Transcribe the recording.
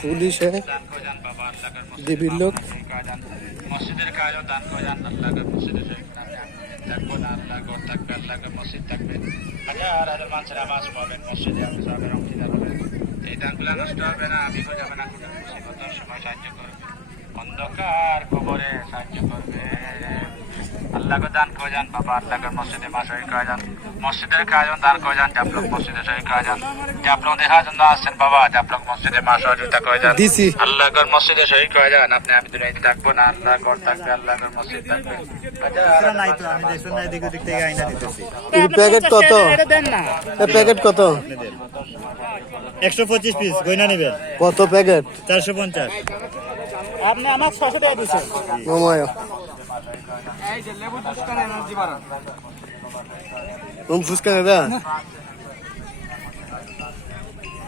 police দেবীর লোক মসজিদের কাজ দান করে যান আল্লাহ মসজিদে থাকবো না আল্লাহ ঘর থাকবে আল্লাহ মসজিদ থাকবে হাজার হাজার মানুষের আওয়াজ পাবেন মসজিদে আপনি সবের অংশীদার হবেন এই দানগুলো নষ্ট হবে না আমি যাবে না কোনো মুসিবতের সময় সাহায্য করবে অন্ধকার কবরে সাহায্য করবে আল্লাহকে দান করে যান বাবা আল্লাহকে মসজিদে মা শহীদ করে যান মসজিদের কাজ দান করে যান জাপ লোক মসজিদে শহীদ করে যান জাপ লোক দেখার জন্য আসছেন বাবা জাপ লোক মসজিদে মা সহযোগিতা করে যান আল্লাহর মসজিদে শহীদ করে যান আপনি আমি দুনিয়াতে থাকবো না আল্লাহ ঘর থাকবে আল্লাহর মসজিদ থাকবে প্যাকেট কত প্যাকেট কত 125 পিস গয়না নেবেন কত প্যাকেট 450 আপনি আমাকে 600 টাকা দিয়েছেন মামায় এই যে লেবু জুস করে এনার্জি বাড়ান ফুসকা দাদা